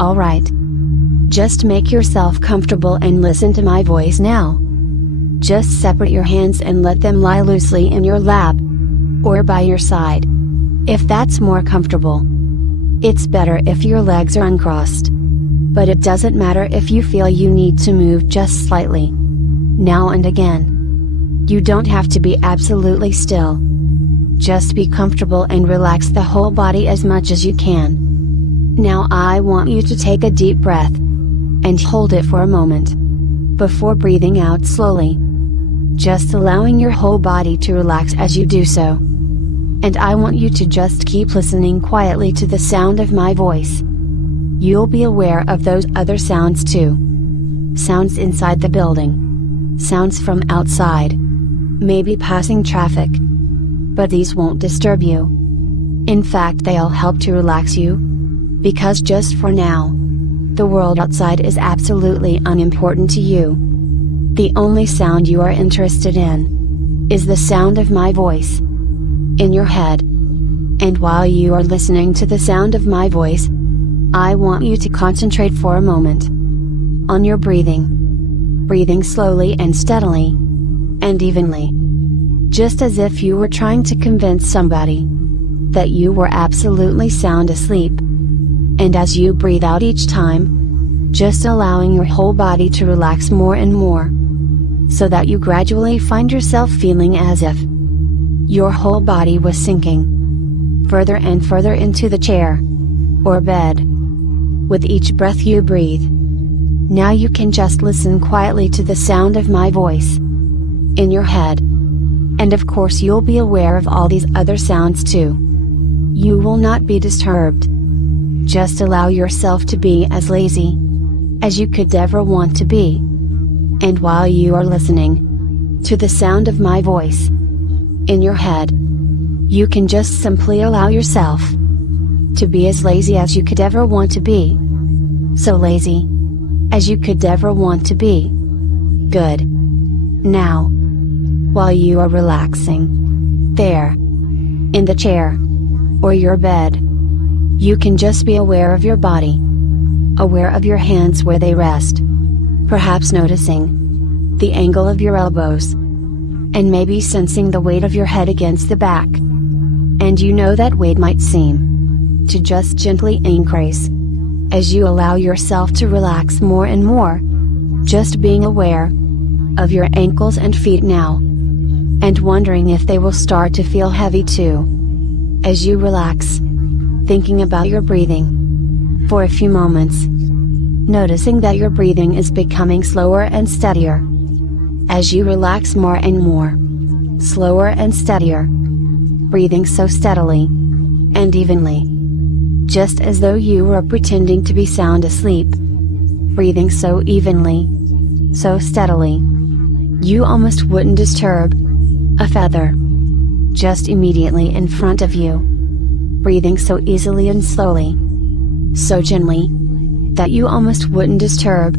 Alright. Just make yourself comfortable and listen to my voice now. Just separate your hands and let them lie loosely in your lap, or by your side, if that's more comfortable. It's better if your legs are uncrossed. But it doesn't matter if you feel you need to move just slightly, now and again. You don't have to be absolutely still. Just be comfortable and relax the whole body as much as you can. Now I want you to take a deep breath, and hold it for a moment, before breathing out slowly. Just allowing your whole body to relax as you do so. And I want you to just keep listening quietly to the sound of my voice. You'll be aware of those other sounds too. Sounds inside the building. Sounds from outside. Maybe passing traffic. But these won't disturb you. In fact, they'll help to relax you. Because just for now, the world outside is absolutely unimportant to you. The only sound you are interested in is the sound of my voice in your head. And while you are listening to the sound of my voice, I want you to concentrate for a moment on your breathing. Breathing slowly and steadily, and evenly. Just as if you were trying to convince somebody that you were absolutely sound asleep. And as you breathe out each time, just allowing your whole body to relax more and more, so that you gradually find yourself feeling as if your whole body was sinking further and further into the chair or bed with each breath you breathe. Now you can just listen quietly to the sound of my voice in your head. And of course you'll be aware of all these other sounds too. You will not be disturbed. Just allow yourself to be as lazy as you could ever want to be. And while you are listening to the sound of my voice in your head, you can just simply allow yourself to be as lazy as you could ever want to be. So lazy as you could ever want to be. Good. Now, while you are relaxing there in the chair or your bed, you can just be aware of your body, aware of your hands where they rest, perhaps noticing the angle of your elbows, and maybe sensing the weight of your head against the back. And you know that weight might seem to just gently increase as you allow yourself to relax more and more, just being aware of your ankles and feet now, and wondering if they will start to feel heavy too as you relax, thinking about your breathing for a few moments, noticing that your breathing is becoming slower and steadier as you relax more and more, slower and steadier, breathing so steadily and evenly, just as though you were pretending to be sound asleep, breathing so evenly, so steadily, you almost wouldn't disturb a feather just immediately in front of you, breathing so easily and slowly, so gently, that you almost wouldn't disturb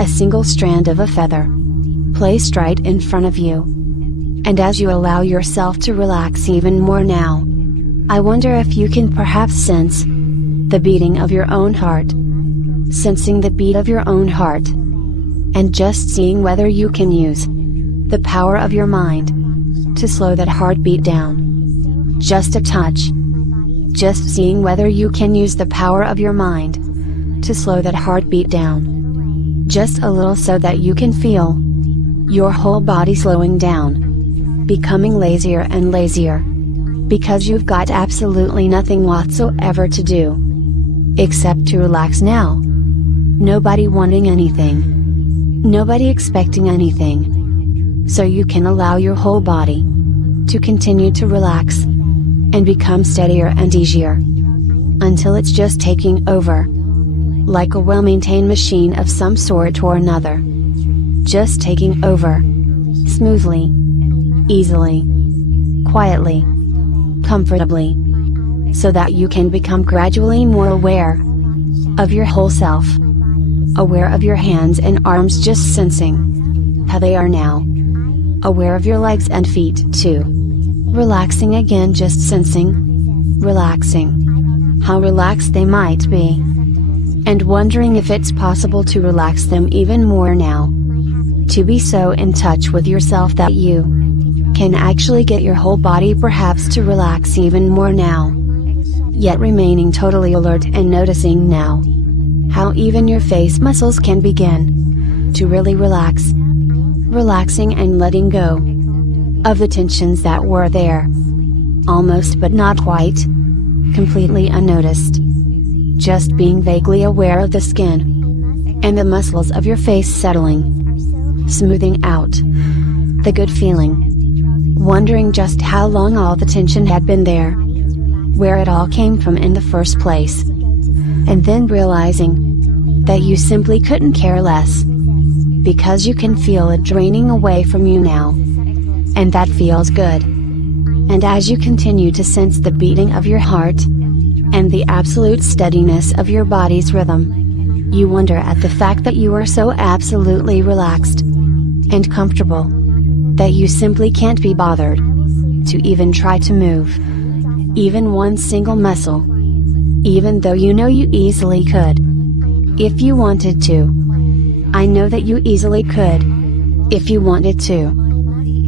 a single strand of a feather placed right in front of you. And as you allow yourself to relax even more now, I wonder if you can perhaps sense the beating of your own heart, sensing the beat of your own heart, and just seeing whether you can use the power of your mind to slow that heartbeat down just a touch. Just seeing whether you can use the power of your mind to slow that heartbeat down just a little, so that you can feel your whole body slowing down, becoming lazier and lazier, because you've got absolutely nothing whatsoever to do except to relax now. Nobody wanting anything, nobody expecting anything, so you can allow your whole body to continue to relax and become steadier and easier until it's just taking over, like a well-maintained machine of some sort or another, just taking over smoothly, easily, quietly, comfortably, so that you can become gradually more aware of your whole self, aware of your hands and arms, just sensing how they are now, aware of your legs and feet too, relaxing again, just sensing, relaxing, how relaxed they might be, and wondering if it's possible to relax them even more now. To be so in touch with yourself that you can actually get your whole body perhaps to relax even more now. Yet remaining totally alert and noticing now how even your face muscles can begin to really relax. Relaxing and letting go of the tensions that were there. Almost but not quite. Completely unnoticed. Just being vaguely aware of the skin and the muscles of your face settling. Smoothing out the good feeling. Wondering just how long all the tension had been there. Where it all came from in the first place. And then realizing that you simply couldn't care less. Because you can feel it draining away from you now. And that feels good. And as you continue to sense the beating of your heart, and the absolute steadiness of your body's rhythm, you wonder at the fact that you are so absolutely relaxed and comfortable that you simply can't be bothered to even try to move even one single muscle, even though you know you easily could if you wanted to. I know that you easily could if you wanted to,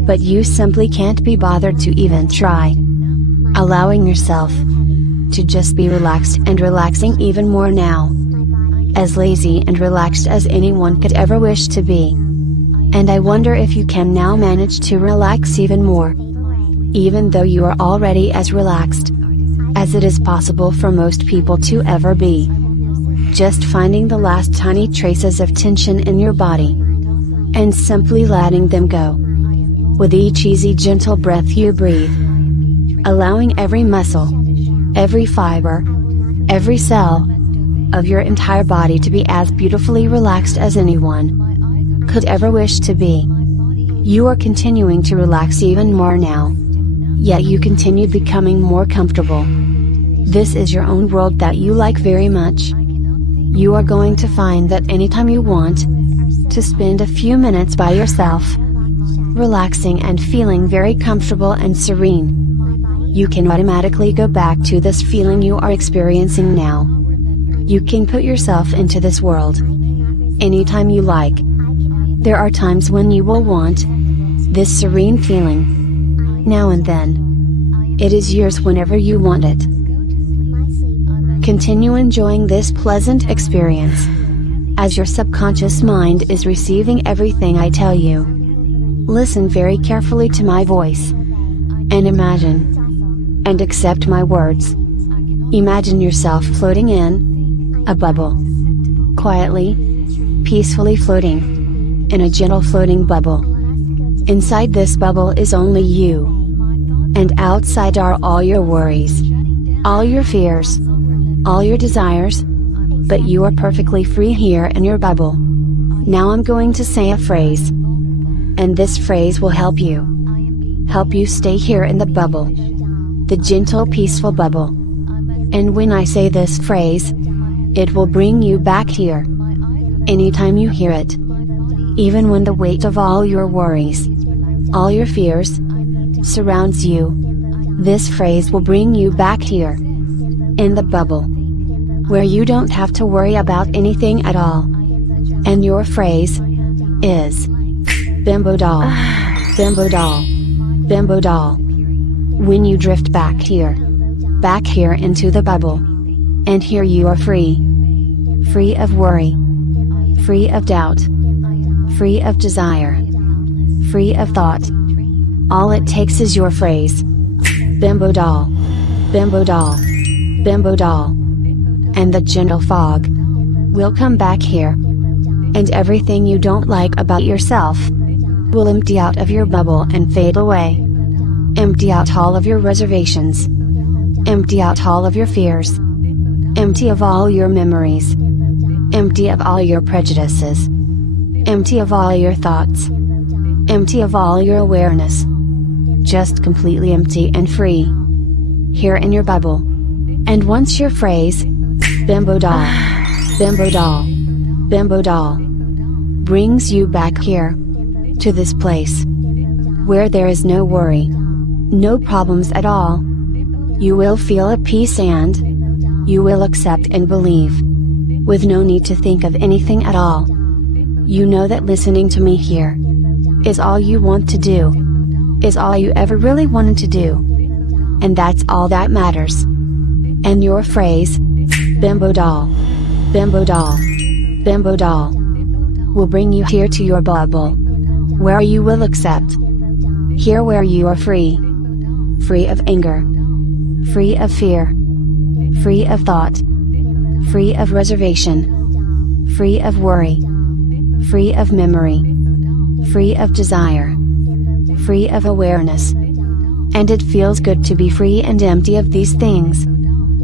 but you simply can't be bothered to even try. Allowing yourself to just be relaxed and relaxing even more now. As lazy and relaxed as anyone could ever wish to be. And I wonder if you can now manage to relax even more. Even though you are already as relaxed as it is possible for most people to ever be. Just finding the last tiny traces of tension in your body. And simply letting them go. With each easy gentle breath you breathe. Allowing every muscle, every fiber, every cell of your entire body to be as beautifully relaxed as anyone could ever wish to be. You are continuing to relax even more now. Yet you continue becoming more comfortable. This is your own world that you like very much. You are going to find that anytime you want to spend a few minutes by yourself, relaxing and feeling very comfortable and serene, you can automatically go back to this feeling you are experiencing now. You can put yourself into this world anytime you like. There are times when you will want this serene feeling. Now and then. It is yours whenever you want it. Continue enjoying this pleasant experience, as your subconscious mind is receiving everything I tell you. Listen very carefully to my voice. And imagine. And accept my words. Imagine yourself floating in a bubble. Quietly, peacefully floating in a gentle floating bubble. Inside this bubble is only you. And outside are all your worries, all your fears, all your desires. But you are perfectly free here in your bubble. Now I'm going to say a phrase. And this phrase will help you. Help you stay here in the bubble. The gentle peaceful bubble. And when I say this phrase, it will bring you back here. Anytime you hear it. Even when the weight of all your worries, all your fears, surrounds you. This phrase will bring you back here. In the bubble. Where you don't have to worry about anything at all. And your phrase is Bimbo doll. Bimbo doll. Bimbo doll. When you drift back here into the bubble. And here you are free. Free of worry. Free of doubt. Free of desire. Free of thought. All it takes is your phrase. Bimbo doll. Bimbo doll. Bimbo doll. And the gentle fog will come back here. And everything you don't like about yourself will empty out of your bubble and fade away. Empty out all of your reservations. Empty out all of your fears. Empty of all your memories. Empty of all your prejudices. Empty of all your thoughts. Empty of all your awareness. Just completely empty and free. Here in your bubble. And once your phrase, Bimbo doll, Bimbo doll, Bimbo doll, brings you back here, to this place, where there is no worry, no problems at all, you will feel at peace and you will accept and believe with no need to think of anything at all. You know that listening to me here is all you want to do, is all you ever really wanted to do. And that's all that matters. And your phrase, bimbo doll, bimbo doll, bimbo doll, will bring you here to your bubble, where you will accept. Here where you are free. Free of anger. Free of fear. Free of thought. Free of reservation. Free of worry. Free of memory. Free of desire. Free of awareness. And it feels good to be free and empty of these things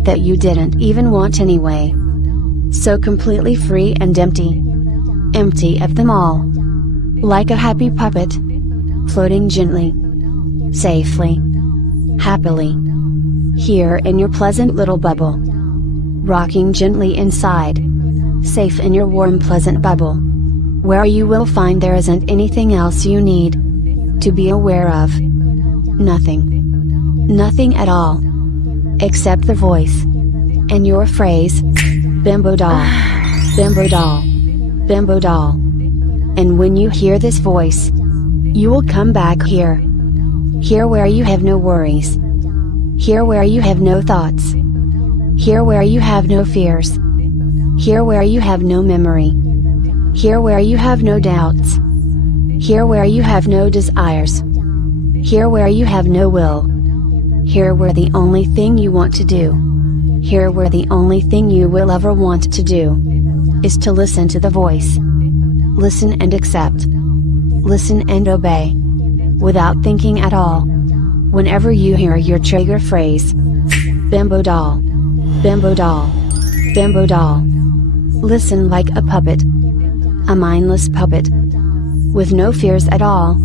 that you didn't even want anyway. So completely free and empty. Empty of them all. Like a happy puppet, floating gently, safely, happily, here in your pleasant little bubble, rocking gently inside, safe in your warm pleasant bubble, where you will find there isn't anything else you need to be aware of. Nothing at all, except the voice, and your phrase, bimbo doll, bimbo doll, bimbo doll. And when you hear this voice, you will come back here. Here where you have no worries. Here where you have no thoughts. Here where you have no fears. Here where you have no memory. Here where you have no doubts. Here where you have no desires. Here where you have no will. Here where the only thing you want to do. Here where the only thing you will ever want to do is to listen to the voice. Listen and accept. Listen and obey. Without thinking at all. Whenever you hear your trigger phrase, bimbo doll, bimbo doll, bimbo doll. Listen like a puppet. A mindless puppet. With no fears at all.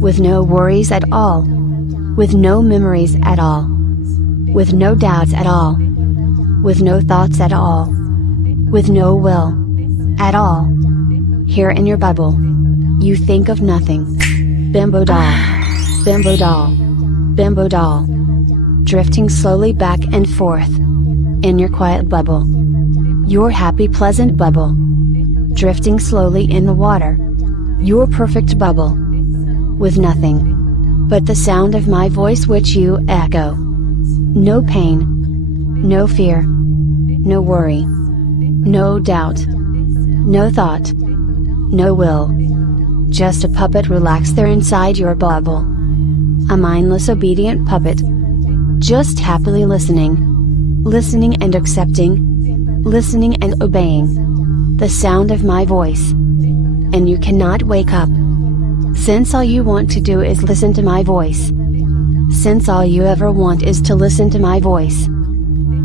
With no worries at all. With no memories at all. With no doubts at all. With no thoughts at all. With no will at all. Here in your bubble, you think of nothing. Bimbo doll, bimbo doll, bimbo doll. Drifting slowly back and forth in your quiet bubble. Your happy pleasant bubble. Drifting slowly in the water. Your perfect bubble. With nothing but the sound of my voice which you echo. No pain. No fear. No worry. No doubt. No thought. No will. Just a puppet relaxed there inside your bubble. A mindless obedient puppet. Just happily listening. Listening and accepting. Listening and obeying the sound of my voice. And you cannot wake up. Since all you want to do is listen to my voice. Since all you ever want is to listen to my voice.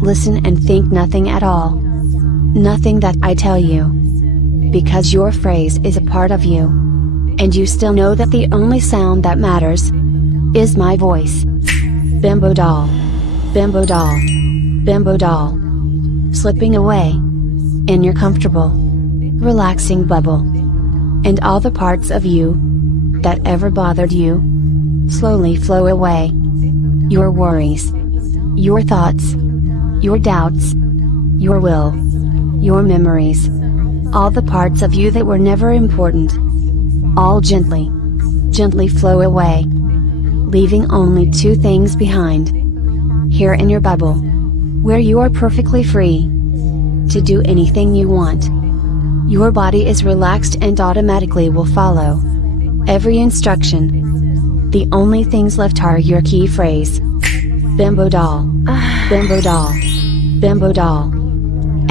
Listen and think nothing at all. Nothing that I tell you. Because your phrase is a part of you. And you still know that the only sound that matters is my voice. Bimbo doll. Bimbo doll. Bimbo doll. Slipping away in your comfortable, relaxing bubble. And all the parts of you that ever bothered you slowly flow away. Your worries, your thoughts, your doubts, your will, your memories, all the parts of you that were never important, all gently flow away, leaving only two things behind. Here in your bubble, where you are perfectly free to do anything you want. Your body is relaxed and automatically will follow every instruction. The only things left are your key phrase, bimbo doll, bimbo doll, bimbo doll.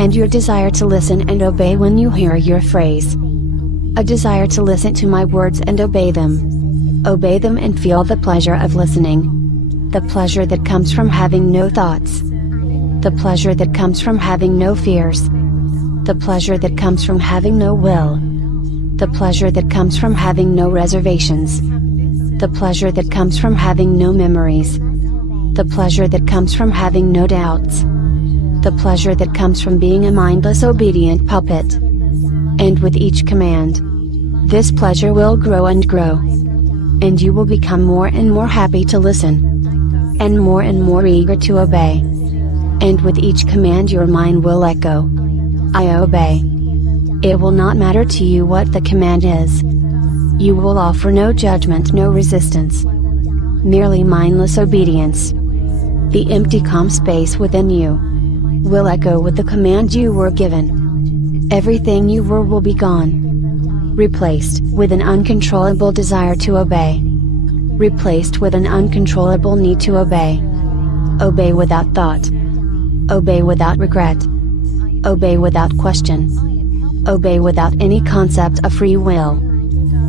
And your desire to listen and obey when you hear your phrase. A desire to listen to my words and obey them. Obey them and feel the pleasure of listening. The pleasure that comes from having no thoughts. The pleasure that comes from having no fears. The pleasure that comes from having no will. The pleasure that comes from having no reservations. The pleasure that comes from having no memories. The pleasure that comes from having no doubts. The pleasure that comes from being a mindless obedient puppet. And with each command, this pleasure will grow and grow. And you will become more and more happy to listen. And more eager to obey. And with each command your mind will echo I obey. It will not matter to you what the command is. You will offer no judgment, no resistance. Merely mindless obedience. The empty calm space within you will echo with the command you were given. Everything you were will be gone. Replaced with an uncontrollable desire to obey. Replaced with an uncontrollable need to obey. Obey without thought. Obey without regret. Obey without question. Obey without any concept of free will.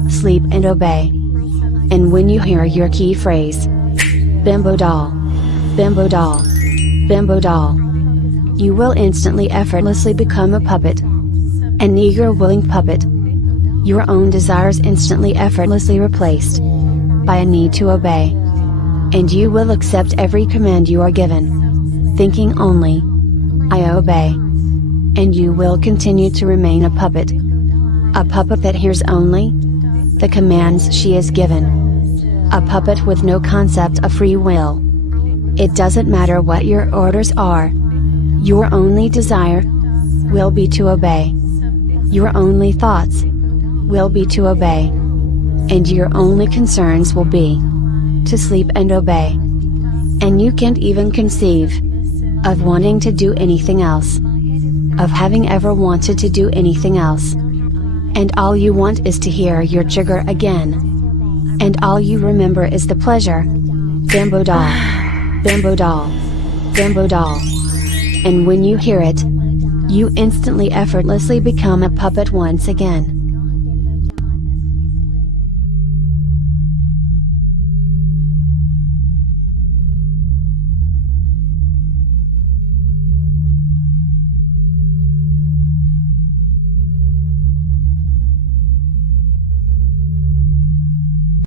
Sleep and obey. And when you hear your key phrase, Bimbo doll, Bimbo doll, Bimbo doll, you will instantly effortlessly become a puppet. An eager willing puppet. Your own desires instantly effortlessly replaced by a need to obey. And you will accept every command you are given, thinking only, I obey. And you will continue to remain a puppet. A puppet that hears only the commands she is given. A puppet with no concept of free will. It doesn't matter what your orders are. Your only desire will be to obey. Your only thoughts will be to obey. And your only concerns will be to sleep and obey. And you can't even conceive of wanting to do anything else. Of having ever wanted to do anything else. And all you want is to hear your trigger again. And all you remember is the pleasure. Bimbo doll. Bimbo doll. Bimbo doll. And when you hear it, you instantly effortlessly become a puppet once again.